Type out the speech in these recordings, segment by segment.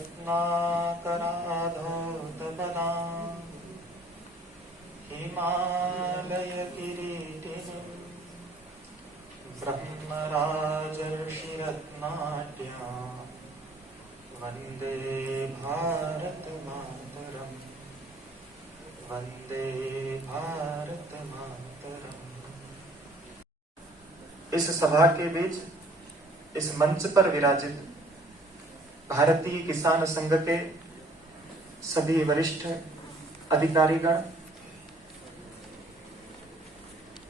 रत्नाकराधोतपदां हिमालयकिरीटिनीं ब्रह्मराजर्षिरत्नाढ्यां वन्दे भारतमातरम् वन्दे भारतमातरम्। इस सभा के बीच इस मंच पर विराजित भारतीय किसान संघ के सभी वरिष्ठ अधिकारीगण,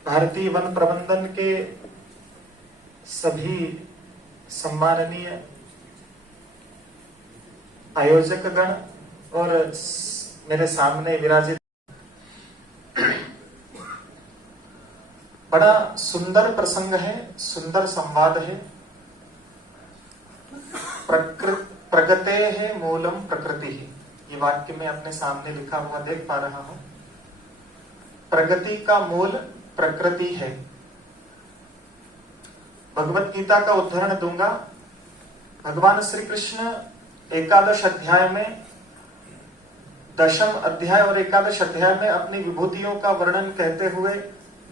भारतीय वन प्रबंधन के सभी सम्माननीय आयोजक गण और मेरे सामने विराजित बड़ा सुंदर प्रसंग है, सुंदर संवाद है। प्रगते है मूलम प्रकृति ही, ये वाक्य मैं अपने सामने लिखा हुआ देख पा रहा हूं। प्रगति का मूल प्रकृति है। भगवत गीता का उदाहरण दूंगा। भगवान श्री कृष्ण एकादश अध्याय में, दशम अध्याय और एकादश अध्याय में अपनी विभूतियों का वर्णन कहते हुए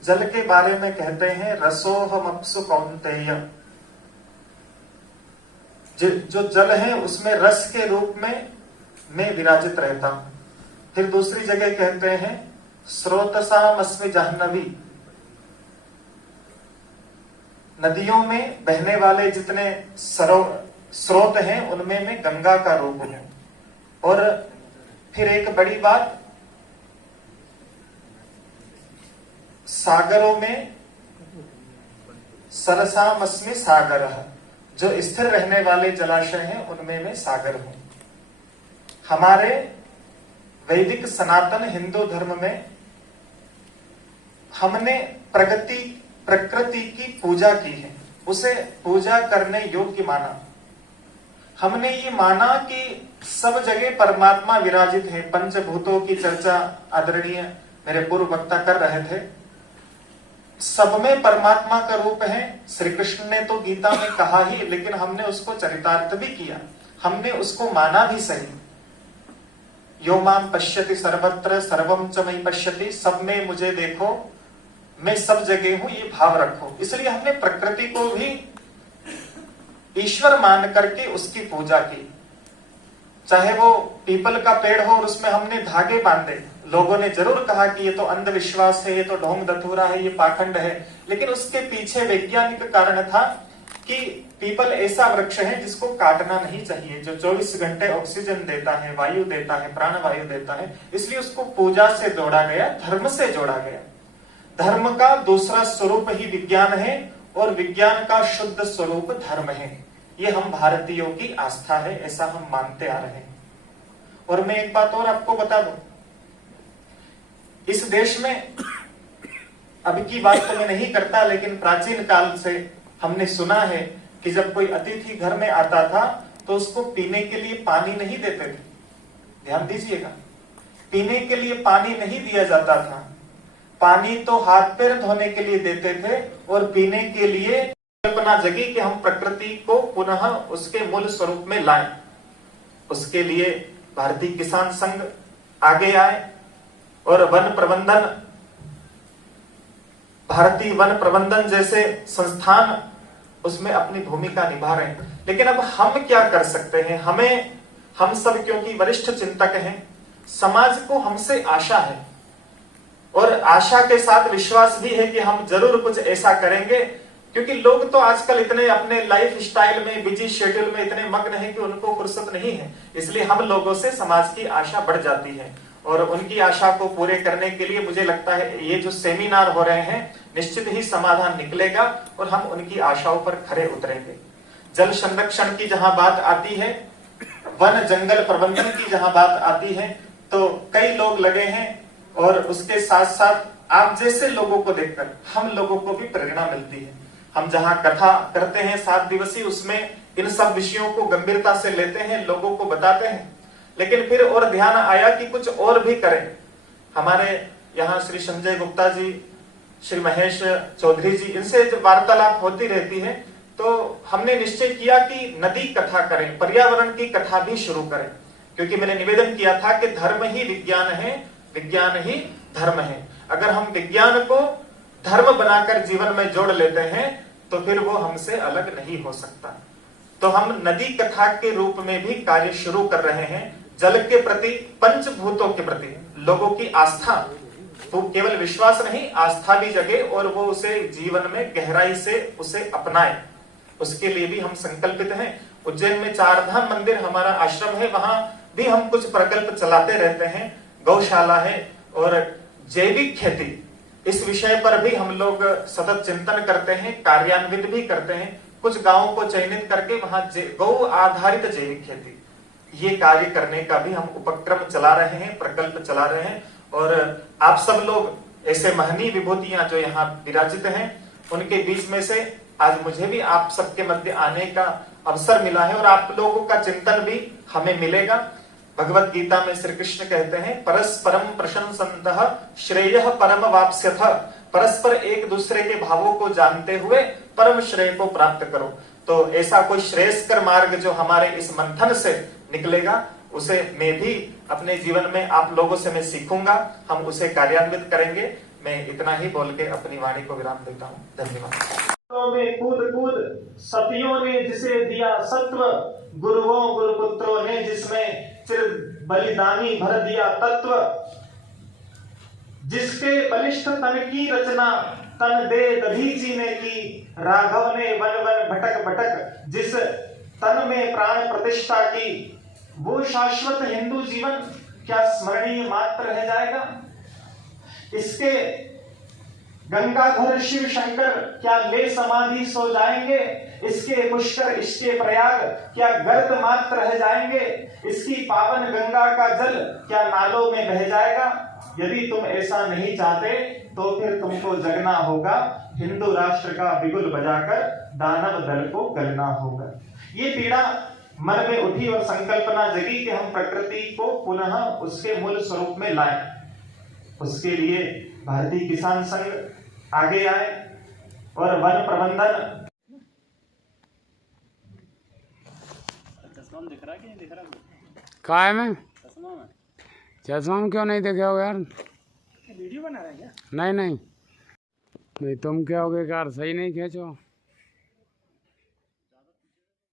जल के बारे में कहते हैं, रसोहमप्सु कौन्तेय। जो जल है उसमें रस के रूप में मैं विराजित रहता हूं। फिर दूसरी जगह कहते हैं, स्रोतसामस्मि जाह्नवी। नदियों में बहने वाले जितने स्रोत हैं उनमें मैं गंगा का रूप हूं। और फिर एक बड़ी बात, सागरों में सरसामस्मि सागरः। जो स्थिर रहने वाले जलाशय हैं उनमें मैं सागर हूं। हमारे वैदिक सनातन हिंदू धर्म में हमने प्रकृति की पूजा की है, उसे पूजा करने योग्य माना। हमने ये माना कि सब जगह परमात्मा विराजित है। पंचभूतों की चर्चा आदरणीय मेरे पूर्व वक्ता कर रहे थे। सब में परमात्मा का रूप है। श्री कृष्ण ने तो गीता में कहा ही, लेकिन हमने उसको चरितार्थ भी किया, हमने उसको माना भी सही। यो माम पश्यति सर्वत्र सर्वम च मयि पश्यति। सब में मुझे देखो, मैं सब जगह हूं, ये भाव रखो। इसलिए हमने प्रकृति को भी ईश्वर मान करके उसकी पूजा की। चाहे वो पीपल का पेड़ हो और उसमें हमने धागे बांधे, लोगों ने जरूर कहा कि ये तो अंधविश्वास है, ये तो ढोंग धतूरा है, ये पाखंड है, लेकिन उसके पीछे वैज्ञानिक कारण था कि पीपल ऐसा वृक्ष है जिसको काटना नहीं चाहिए, जो 24 घंटे ऑक्सीजन देता है, वायु देता है, प्राणवायु देता है। इसलिए उसको पूजा से जोड़ा गया, धर्म से जोड़ा गया। धर्म का दूसरा स्वरूप ही विज्ञान है और विज्ञान का शुद्ध स्वरूप धर्म है। ये हम भारतीयों की आस्था है, ऐसा हम मानते आ रहे हैं। और मैं एक बात और आपको बता दूं, इस देश में अभी की बात तो मैं नहीं करता, लेकिन प्राचीन काल से हमने सुना है कि जब कोई अतिथि घर में आता था तो उसको पीने के लिए पानी नहीं देते थे। ध्यान दीजिएगा, पीने के लिए पानी नहीं दिया जाता था। पानी तो हाथ पैर धोने के लिए देते थे और पीने के लिए कल्पना जगी कि हम प्रकृति को पुनः उसके मूल स्वरूप में लाएं। उसके लिए भारतीय किसान संघ आगे आए और वन प्रबंधन, भारतीय वन प्रबंधन जैसे संस्थान उसमें अपनी भूमिका निभा रहे हैं। लेकिन अब हम क्या कर सकते हैं? हम सब क्योंकि वरिष्ठ चिंतक हैं, समाज को हमसे आशा है और आशा के साथ विश्वास भी है कि हम जरूर कुछ ऐसा करेंगे, क्योंकि लोग तो आजकल इतने अपने लाइफ स्टाइल में, बिजी शेड्यूल में इतने मग्न हैं कि उनको फुर्सत नहीं है। इसलिए हम लोगों से समाज की आशा बढ़ जाती है और उनकी आशा को पूरे करने के लिए मुझे लगता है ये जो सेमिनार हो रहे हैं निश्चित ही समाधान निकलेगा और हम उनकी आशाओं पर खरे उतरेंगे। जल संरक्षण की जहां बात आती है, वन जंगल प्रबंधन की जहां बात आती है, तो कई लोग लगे हैं और उसके साथ साथ आप जैसे लोगों को देखकर हम लोगों को भी प्रेरणा मिलती है। हम जहां कथा करते हैं 7 दिवसीय, उसमें इन सब विषयों को गंभीरता से लेते हैं, लोगों को बताते हैं, लेकिन फिर और ध्यान आया कि कुछ और भी करें। हमारे यहाँ श्री संजय गुप्ता जी, श्री महेश चौधरी जी, इनसे जब वार्तालाप होती रहती है तो हमने निश्चय किया कि नदी कथा करें, पर्यावरण की कथा भी शुरू करें, क्योंकि मैंने निवेदन किया था कि धर्म ही विज्ञान है, विज्ञान ही धर्म है। अगर हम विज्ञान को धर्म बनाकर जीवन में जोड़ लेते हैं तो फिर वो हमसे अलग नहीं हो सकता। तो हम नदी कथा के रूप में भी कार्य शुरू कर रहे हैं। जल के प्रति, पंचभूतों के प्रति लोगों की आस्था, तो केवल विश्वास नहीं, आस्था भी जगे और वो उसे जीवन में गहराई से उसे अपनाए, उसके लिए भी हम संकल्पित हैं। उज्जैन में 4 धाम मंदिर हमारा आश्रम है, वहां भी हम कुछ प्रकल्प चलाते रहते हैं। गौशाला है और जैविक खेती, इस विषय पर भी हम लोग सतत चिंतन करते हैं, कार्यान्वित भी करते हैं। कुछ गांवों को चयनित करके वहां गौ आधारित जैविक खेती, ये कार्य करने का भी हम उपक्रम चला रहे हैं, प्रकल्प चला रहे हैं। और आप सब लोग ऐसे महनीय विभूतियां जो यहाँ विराजित हैं, उनके बीच में से आज मुझे भी आप सबके मध्य आने का अवसर मिला है और आप लोगों का चिंतन भी हमें मिलेगा। भगवत गीता में श्री कृष्ण कहते हैं, परस्परम प्रशंसन्तः श्रेयः परम वाप्स्यथ, परस्पर एक दूसरे के भावों को जानते हुए परम श्रेय को प्राप्त करो। तो ऐसा कोई श्रेयस्कर मार्ग जो हमारे इस मंथन से निकलेगा, उसे मैं भी अपने जीवन में आप लोगों से मैं सीखूंगा, हम उसे कार्यान्वित करेंगे। मैं इतना ही बोल के अपनी वाणी को विराम देता हूँ। धन्यवाद। में कूद कूद सतियों ने जिसे दिया सत्व, गुरुओं गुरुपुत्रों ने जिसमें चिर बलिदानी भर दिया तत्व, जिसके बलिष्ठ तन की रचना तन दे दधी जीने की, राघव ने वन वन भटक भटक जिस तन में प्राण प्रतिष्ठा की, वो शाश्वत हिंदू जीवन क्या स्मरणीय मात्र रह जाएगा? इसके गंगाधर शिव शंकर क्या ले समाधि सो जाएंगे? इसके पुष्कर, इसके प्रयाग क्या गर्त मात्र रह जाएंगे? इसकी पावन गंगा का जल क्या नालों में बह जाएगा? यदि तुम ऐसा नहीं चाहते तो फिर तुमको जगना होगा, हिंदू राष्ट्र का बिगुल बजाकर दानव दल को गलना होगा। ये पीड़ा मन में उठी और संकल्पना जगी कि हम प्रकृति को पुनः उसके मूल स्वरूप में लाएं। उसके लिए भारतीय किसान संघ आगे आए और वन प्रबंधन। चश्मा में दिख रहा है कि नहीं दिख रहा? कहाँ है? मैं चश्मा में, चश्मा में क्यों नहीं देखे हो यार? वीडियो बना रहे हैं क्या? नहीं नहीं नहीं, तुम क्या हो गए यार, सही नहीं खींचो।